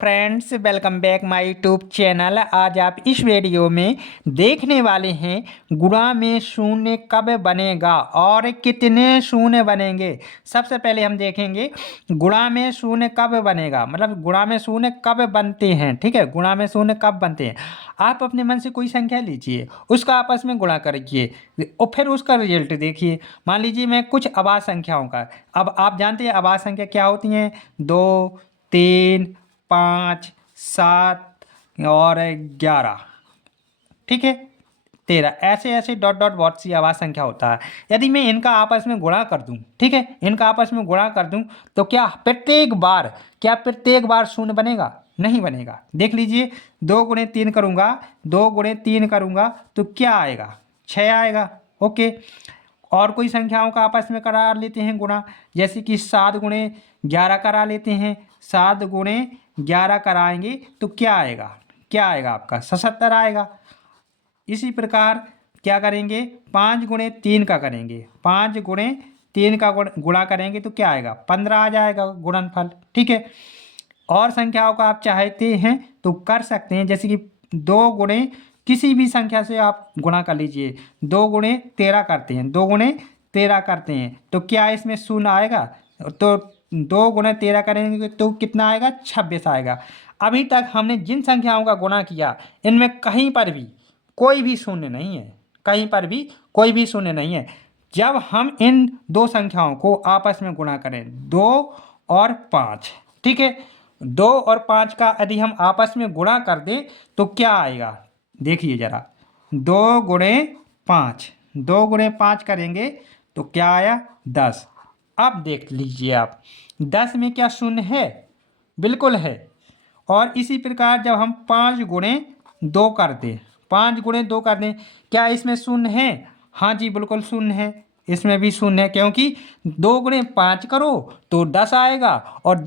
Friends, welcome back my YouTube channel. आज आप इस वीडियो में देखने वाले हैं गुणा में शून्य कब बनेगा और कितने शून्य बनेंगे। सबसे पहले हम देखेंगे गुणा में शून्य कब बनेगा, मतलब गुणा में शून्य कब बनते हैं। ठीक है, गुणा में शून्य कब बनते हैं। आप अपने मन से कोई संख्या लीजिए, उसका आपस में गुणा करिए और फिर उसका रिजल्ट देखिए। मान लीजिए मैं कुछ अभाज्य संख्याओं का, अब आप जानते हैं अभाज्य संख्या क्या होती हैं। 2, 3, 5, 7 और 11, ठीक है, 13, ऐसे ऐसे डॉट डॉट बहुत सी आवाज संख्या होता है। यदि मैं इनका आपस में गुणा कर दूं, ठीक है, इनका आपस में गुणा कर दूं तो क्या प्रत्येक बार शून्य बनेगा? नहीं बनेगा। देख लीजिए, 2 × 3 करूंगा, 2 × 3 करूंगा तो क्या आएगा? 6 आएगा। ओके, और कोई संख्याओं का आपस में करा लेते हैं गुणा, जैसे कि 7 × 11 करा लेते हैं। 7 × 11 कराएंगे तो क्या आएगा? क्या आएगा आपका? 77 आएगा। इसी प्रकार क्या करेंगे? 5 × 3 का करेंगे, 5 × 3 का गुणा करेंगे तो क्या आएगा? 15 आ जाएगा गुणनफल। ठीक है, और संख्याओं का आप चाहते हैं तो कर सकते हैं, जैसे कि 2 किसी भी संख्या से आप गुणा कर लीजिए। 2 × 13 करते हैं, 2 × 13 करते हैं तो क्या इसमें शून्य आएगा? तो 2 × 13 करेंगे तो कितना आएगा? 26 आएगा। अभी तक हमने जिन संख्याओं का गुणा किया इनमें कहीं पर भी कोई भी शून्य नहीं है, कहीं पर भी कोई भी शून्य नहीं है। जब हम इन दो संख्याओं को आपस में गुणा करें, 2 और 5, ठीक है, 2 और 5 का यदि हम आपस में गुणा कर दें तो क्या आएगा? देखिए जरा, 2 × 5, 2 × 5 करेंगे तो क्या आया? 10। अब देख लीजिए आप, 10 में क्या शून्य है? बिल्कुल है। और इसी प्रकार जब हम 5 × 2 कर दें, 5 × 2 कर दें, क्या इसमें शून्य है? हाँ जी, बिल्कुल शून्य है। इसमें भी शून्य है, क्योंकि 2 × 5 करो तो 10 आएगा, और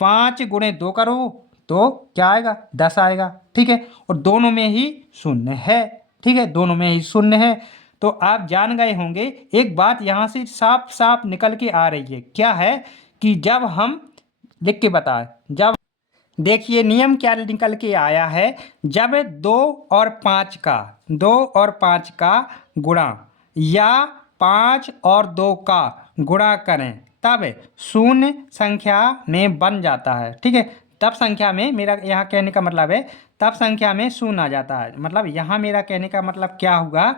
5 × 2 करो तो क्या आएगा? 10 आएगा। ठीक है, और दोनों में ही शून्य है। ठीक है, दोनों में ही शून्य है। तो आप जान गए होंगे, एक बात यहाँ से साफ साफ निकल के आ रही है। क्या है कि जब हम लिख के बताएं, जब देखिए नियम क्या निकल के आया है, जब 2 और 5 का गुणा या 5 और 2 का गुणा करें तब शून्य संख्या में बन जाता है। ठीक है, तब संख्या में, मेरा यहाँ कहने का मतलब है तब संख्या में शून्य आ जाता है। मतलब यहाँ मेरा कहने का मतलब क्या हुआ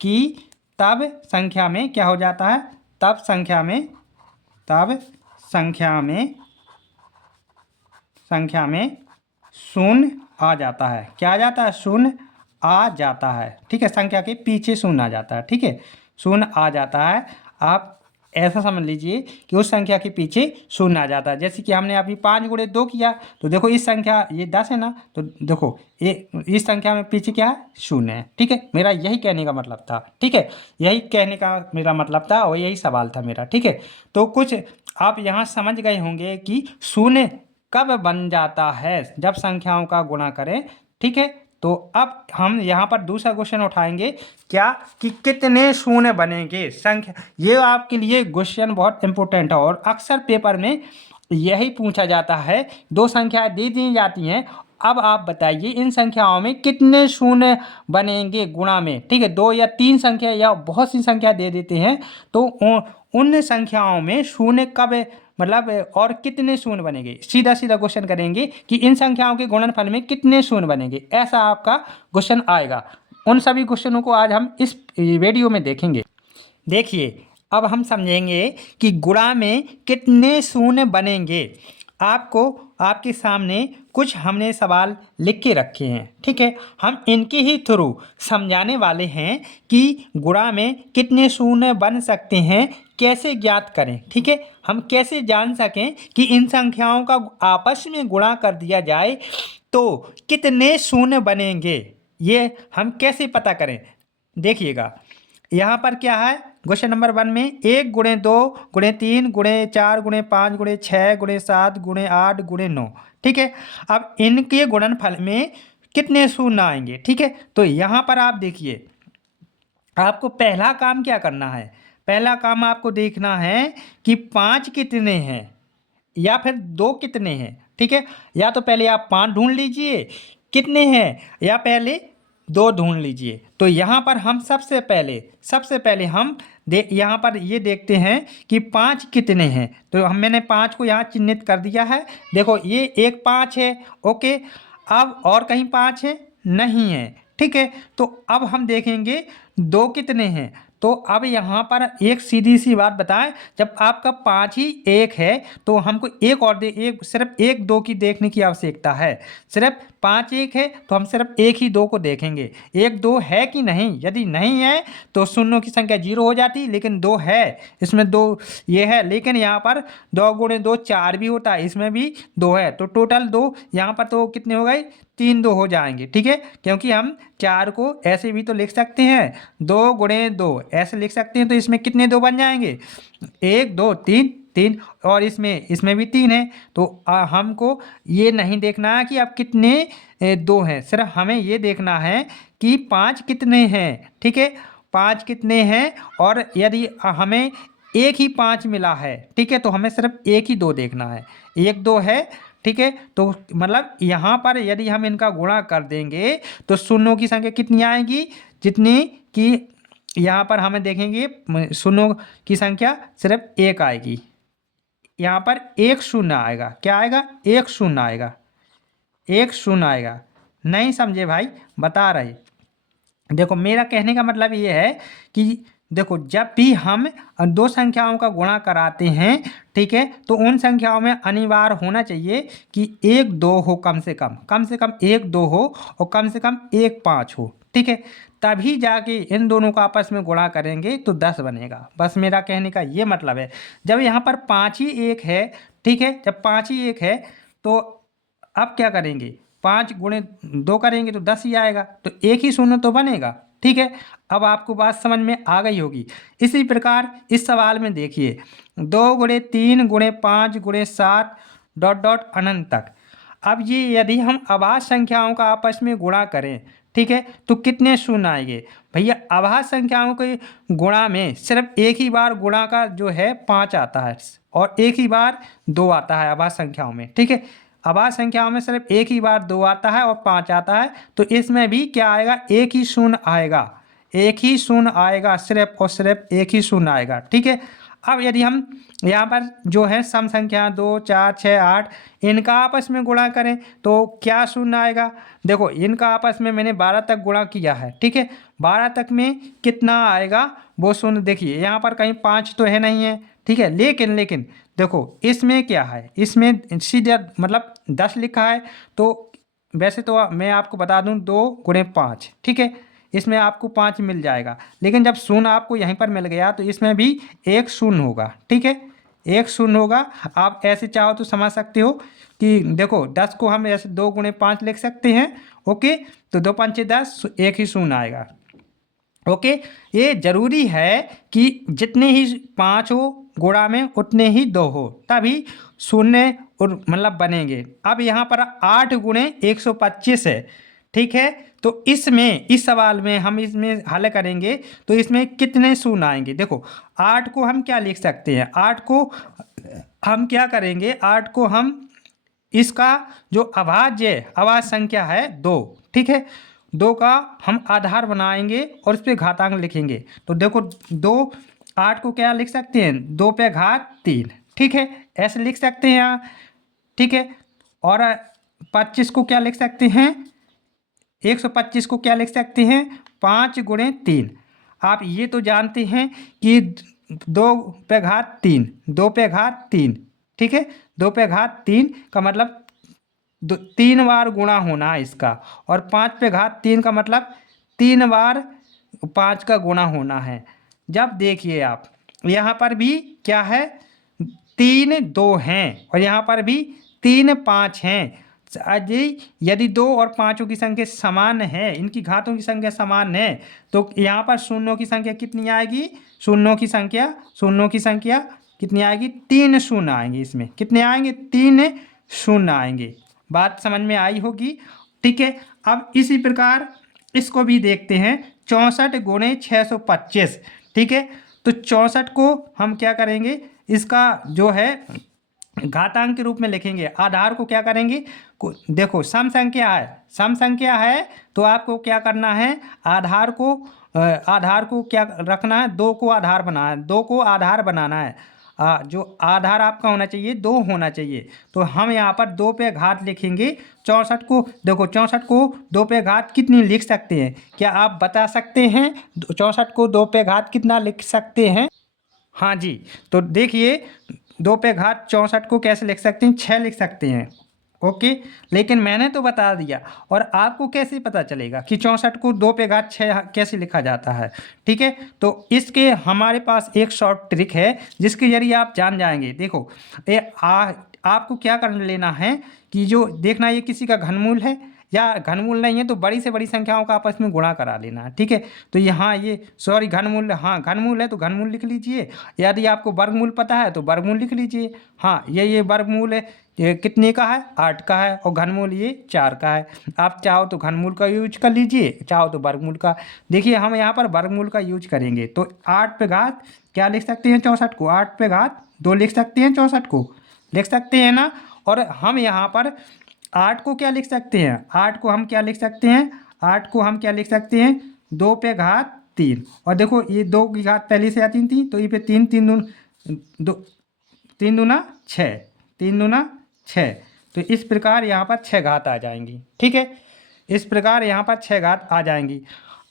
कि तब संख्या में क्या हो जाता है? तब संख्या में शून्य आ जाता है। क्या आ जाता है? शून्य आ जाता है। ठीक है, संख्या के पीछे शून्य आ जाता है। ठीक है, शून्य आ जाता है। आप ऐसा समझ लीजिए कि उस संख्या के पीछे शून्य आ जाता है। जैसे कि हमने अभी 5 × 2 किया तो देखो इस संख्या, ये 10 है ना, तो देखो ये इस संख्या में पीछे क्या है? शून्य है। ठीक है, मेरा यही कहने का मतलब था। ठीक है, यही कहने का मेरा मतलब था और यही सवाल था मेरा। ठीक है, तो कुछ आप यहाँ समझ गए होंगे कि शून्य कब बन जाता है, जब संख्याओं का गुणा करें। ठीक है, तो अब हम यहाँ पर दूसरा क्वेश्चन उठाएंगे, क्या कि कितने शून्य बनेंगे संख्या। ये आपके लिए क्वेश्चन बहुत इंपॉर्टेंट है और अक्सर पेपर में यही पूछा जाता है। दो संख्याएं दे दी जाती हैं, अब आप बताइए इन संख्याओं में कितने शून्य बनेंगे गुणा में। ठीक है, 2 या 3 संख्या या बहुत सी संख्या दे देते हैं, तो उन संख्याओं में शून्य कब, मतलब और कितने शून्य बनेंगे। सीधा सीधा क्वेश्चन करेंगे कि इन संख्याओं के गुणनफल में कितने शून्य बनेंगे, ऐसा आपका क्वेश्चन आएगा। उन सभी क्वेश्चनों को आज हम इस वीडियो में देखेंगे। देखिए, अब हम समझेंगे कि गुणा में कितने शून्य बनेंगे। आपको आपके सामने कुछ हमने सवाल लिख के रखे हैं। ठीक है, हम इनके ही थ्रू समझाने वाले हैं कि गुणा में कितने शून्य बन सकते हैं, कैसे ज्ञात करें। ठीक है, हम कैसे जान सकें कि इन संख्याओं का आपस में गुणा कर दिया जाए तो कितने शून्य बनेंगे, ये हम कैसे पता करें। देखिएगा, यहाँ पर क्या है, क्वेश्चन नंबर 1 में 1 × 2 × 3 × 4 × 5 × 6 × 7 × 8 ठीक है, अब इनके गुणनफल में कितने शून्य आएंगे। ठीक है, तो यहाँ पर आप देखिए, आपको पहला काम क्या करना है? पहला काम आपको देखना है कि 5 कितने हैं। या फिर 2 कितने हैं, ठीक है। या तो पहले आप 5 ढूंढ लीजिए कितने हैं, या पहले 2 ढूंढ लीजिए। तो यहाँ पर हम सबसे पहले हम यहाँ पर ये देखते हैं कि 5 कितने हैं। तो मैंने 5 को यहाँ चिन्हित कर दिया है। देखो ये एक 5 है, ओके। अब और कहीं 5 है? नहीं है, ठीक है। तो अब हम देखेंगे 2 कितने हैं। तो अब यहाँ पर एक सीधी सी बात बताएं, जब आपका 5 ही एक है तो हमको एक और सिर्फ 1 2 की देखने की आवश्यकता है। सिर्फ 5 1 है तो हम सिर्फ 1 ही 2 को देखेंगे, 1 2 है कि नहीं। यदि नहीं है तो शून्यों की संख्या 0 हो जाती, लेकिन 2 है, इसमें 2 ये है। लेकिन यहाँ पर 2 गुणे 2 4 भी होता है, इसमें भी 2 है। तो टोटल 2 यहाँ पर तो कितने हो गए, 3 2 हो जाएंगे, ठीक है। क्योंकि हम 4 को ऐसे भी तो लिख सकते हैं, 2 गुणे 2 ऐसे लिख सकते हैं। तो इसमें कितने 2 बन जाएंगे, 1 2 3 3, और इसमें भी 3 है। तो हमको ये नहीं देखना है कि अब कितने 2 हैं, सिर्फ हमें ये देखना है कि 5 कितने हैं, ठीक है। 5 कितने हैं, और यदि हमें एक ही 5 मिला है, ठीक है, तो हमें सिर्फ एक ही 2 देखना है, 1 2 है, ठीक है। तो मतलब यहाँ पर यदि हम इनका गुणा कर देंगे तो शून्यों की संख्या कितनी आएगी, जितनी कि यहाँ पर हमें देखेंगे शून्यों की संख्या सिर्फ 1 आएगी। यहाँ पर 1 शून्य आएगा, क्या आएगा, 1 शून्य आएगा, 1 शून्य आएगा। नहीं समझे भाई, बता रहे। देखो मेरा कहने का मतलब ये है कि देखो जब भी हम 2 संख्याओं का गुणा कराते हैं, ठीक है, तो उन संख्याओं में अनिवार्य होना चाहिए कि 1 2 हो, कम से कम 1 2 हो, और कम से कम 1 5 हो, ठीक है। तभी जाके इन दोनों का आपस में गुणा करेंगे तो 10 बनेगा। बस मेरा कहने का ये मतलब है। जब यहाँ पर 5 ही 1 है, ठीक है, जब 5 ही 1 है तो अब क्या करेंगे, 5 गुणे 2 करेंगे तो 10 ही आएगा, तो एक ही शून्य तो बनेगा, ठीक है। अब आपको बात समझ में आ गई होगी। इसी प्रकार इस सवाल में देखिए, 2 गुणे 3 गुणे 5 गुणे 7 डॉट डॉट अनंत तक। अब ये यदि हम अभाज्य संख्याओं का आपस में गुणा करें, ठीक है, तो कितने शून्य आएंगे भैया। अभाज्य संख्याओं के गुणा में सिर्फ एक ही बार गुणा का जो है 5 आता है, और एक ही बार 2 आता है अभाज्य संख्याओं में, ठीक है। अभाज्य संख्याओं में सिर्फ एक ही बार 2 आता है और 5 आता है। तो इसमें भी क्या आएगा, एक ही शून्य आएगा, एक ही शून्य आएगा, सिर्फ और सिर्फ एक ही शून्य आएगा, ठीक है। अब यदि हम यहाँ पर जो है सम संख्या 2 4 6 8 इनका आपस में गुणा करें तो क्या शून्य आएगा। देखो इनका आपस में मैंने 12 तक गुणा किया है, ठीक है। 12 तक में कितना आएगा वो शून्य, देखिए यहाँ पर कहीं 5 तो है नहीं है, ठीक है। लेकिन देखो इसमें क्या है, इसमें सीधे मतलब 10 लिखा है। तो वैसे तो मैं आपको बता दूं 2 गुणे 5, ठीक है, इसमें आपको 5 मिल जाएगा। लेकिन जब शून्य आपको यहीं पर मिल गया तो इसमें भी एक शून्य होगा, ठीक है, एक शून्य होगा। आप ऐसे चाहो तो समझ सकते हो कि देखो 10 को हम ऐसे 2 गुणे 5 लिख सकते हैं, ओके। तो 2 5 10, एक ही शून्य आएगा, ओके। ये जरूरी है कि जितने ही 5 हो गुणा में उतने ही 2 हो, तभी शून्य और मतलब बनेंगे। अब यहाँ पर 8 गुणे 125 है, ठीक है। तो इसमें इस सवाल में हम इसमें हल करेंगे तो इसमें कितने शून्य आएंगे। देखो 8 को हम क्या लिख सकते हैं, 8 को हम क्या करेंगे, 8 को हम इसका जो अभाज्य संख्या है 2, ठीक है, 2 का हम आधार बनाएंगे और उस पर घातांक लिखेंगे। तो देखो 2 8 को क्या लिख सकते हैं, 2 पे घात 3, ठीक है, ऐसे लिख सकते हैं यहाँ, ठीक है। और 25 को क्या लिख सकते हैं, 125 को क्या लिख सकते हैं, 5 गुणे 3। आप ये तो जानते हैं कि 2 पे घात 3, 2 पे घात 3, ठीक है, 2 पे घात 3 का मतलब 3 बार गुणा होना है इसका, और 5 पे घात 3 का मतलब 3 बार 5 का गुणा होना है। जब देखिए आप यहाँ पर भी क्या है, 3 2 हैं और यहाँ पर भी 3 5 हैं। यदि 2 और 5 की संख्या समान है, इनकी घातों की संख्या समान है, तो यहाँ पर शून्यों की संख्या कितनी आएगी, शून्यों की संख्या कितनी आएगी, 3 शून्य आएंगे। इसमें कितने आएंगे, 3 शून्य आएंगे। बात समझ में आई होगी, ठीक है। अब इसी प्रकार इसको भी देखते हैं, 64 गुणे 625, ठीक है। तो 64 को हम क्या करेंगे, इसका जो है घातांक के रूप में लिखेंगे। आधार को क्या करेंगे, देखो सम संख्या है, सम संख्या है तो आपको क्या करना है, आधार को क्या रखना है, 2 को आधार बनाना है, 2 को आधार बनाना है। जो आधार आपका होना चाहिए 2 होना चाहिए। तो हम यहाँ पर 2 पे घात लिखेंगे 64 को। देखो 64 को 2 पे घात कितनी लिख सकते हैं, क्या आप बता सकते हैं? 64 को 2 पे घात कितना लिख सकते हैं? हाँ जी, तो देखिए 2 पे घात 64 को कैसे लिख सकते हैं, 6 लिख सकते हैं। ओके, लेकिन मैंने तो बता दिया, और आपको कैसे पता चलेगा कि 64 को 2 पे घात 6 कैसे लिखा जाता है? ठीक है, तो इसके हमारे पास एक शॉर्ट ट्रिक है जिसके जरिए आप जान जाएंगे। देखो आपको क्या कर लेना है कि जो देखना ये किसी का घनमूल है या घनमूल नहीं है तो बड़ी से बड़ी संख्याओं का आपस में गुणा करा लेना है। ठीक है, तो यहाँ ये सॉरी घनमूल, हाँ घनमूल है तो घनमूल लिख लीजिए। यदि आपको वर्गमूल पता है तो वर्गमूल लिख लीजिए। हाँ ये वर्गमूल है, ये कितने का है, 8 का है, और घनमूल ये 4 का है। आप चाहो तो घनमूल का यूज कर लीजिए, चाहो तो वर्गमूल का। देखिए हम यहाँ पर वर्गमूल का यूज करेंगे, तो 8 पे घात क्या लिख सकते हैं, 64 को 8 पे घात 2 लिख सकते हैं, 64 को लिख सकते हैं ना। और हम यहाँ पर 8 को क्या लिख सकते हैं, 8 को हम क्या लिख सकते हैं, 8 को हम क्या लिख सकते हैं, 2 पे घात 3। और देखो ये 2 की घात पहले से आती थी तो ये पे 3 3 2 3 दूना 6, 3 दूना 6। तो इस प्रकार यहाँ पर 6 घात आ जाएंगी। ठीक है, इस प्रकार यहाँ पर 6 घात आ जाएंगी।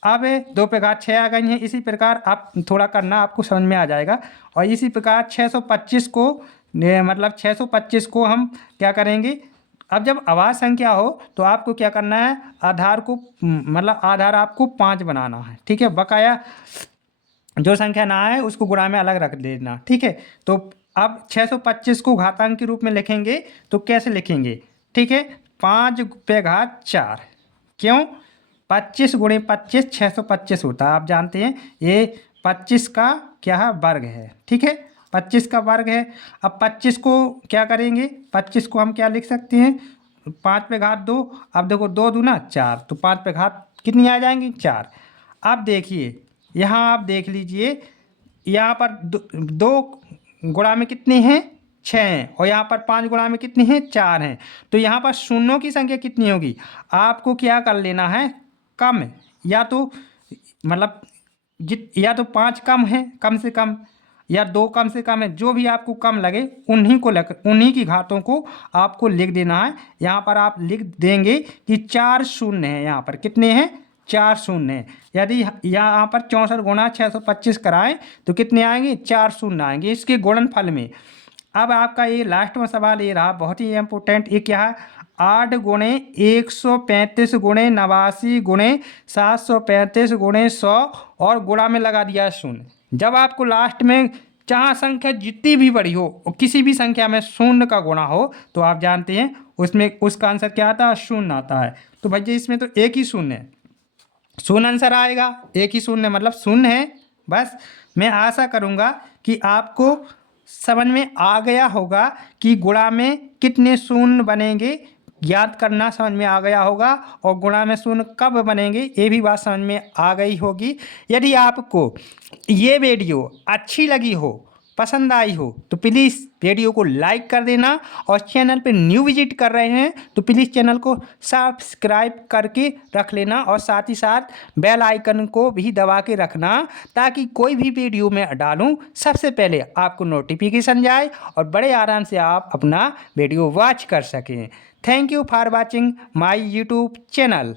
अब 2 पे घात 6 आ गई हैं। इसी प्रकार आप थोड़ा करना, आपको समझ में आ जाएगा। और इसी प्रकार 625 को मतलब 625 को हम क्या करेंगे, अब जब आवाज संख्या हो तो आपको क्या करना है, आधार को मतलब आधार आपको 5 बनाना है। ठीक है, बकाया जो संख्या ना है उसको गुणा में अलग रख देना। ठीक है, तो अब 625 को घातांक के रूप में लिखेंगे तो कैसे लिखेंगे, ठीक है, 5 पे घात 4। क्यों, 25 गुणे 25 625 होता है। आप जानते हैं ये 25 का क्या है, वर्ग है। ठीक है, 25 का वर्ग है। अब 25 को क्या करेंगे, 25 को हम क्या लिख सकते हैं, 5 पे घात 2। अब देखो 2 दूना 4, तो 5 पे घात कितनी आ जाएंगी, 4। अब देखिए यहाँ आप देख लीजिए, यहाँ पर दो गुणा में कितने हैं, 6 हैं, और यहाँ पर 5 गुणा में कितने हैं, 4 हैं। तो यहाँ पर शून्यों की संख्या कितनी होगी, आपको क्या कर लेना है, कम, या तो मतलब या तो 5 कम है कम से कम, या 2 कम से कम है, जो भी आपको कम लगे उन्हीं की घातों को आपको लिख देना है। यहाँ पर आप लिख देंगे कि 4 शून्य है, यहाँ पर कितने हैं, 4 शून्य है। यदि यहाँ पर 64 गुणा 625 कराएं तो कितने आएंगे, 4 शून्य आएंगे इसके गुणनफल में। अब आपका ये लास्ट में सवाल ये रहा, बहुत ही इंपॉर्टेंट, ये क्या है, 8 गुणे 135 गुणे 89 गुणे 735 गुणे 100 और गुणा में लगा दिया शून्य। जब आपको लास्ट में जहाँ संख्या जितनी भी बड़ी हो, किसी भी संख्या में शून्य का गुणा हो, तो आप जानते हैं उसमें उसका आंसर क्या आता है, शून्य आता है। तो भैया इसमें तो एक ही शून्य है, शून्य आंसर आएगा, एक ही शून्य मतलब शून्य है। बस मैं आशा करूँगा कि आपको समझ में आ गया होगा कि गुणा में कितने शून्य बनेंगे, याद करना समझ में आ गया होगा, और गुणा में शून्य कब बनेंगे ये भी बात समझ में आ गई होगी। यदि आपको ये वीडियो अच्छी लगी हो, पसंद आई हो, तो प्लीज़ वीडियो को लाइक कर देना, और चैनल पे न्यू विजिट कर रहे हैं तो प्लीज़ चैनल को सब्सक्राइब करके रख लेना, और साथ ही साथ बेल आइकन को भी दबा के रखना, ताकि कोई भी वीडियो मैं डालूं सबसे पहले आपको नोटिफिकेशन जाए और बड़े आराम से आप अपना वीडियो वॉच कर सकें। Thank you for watching my YouTube channel.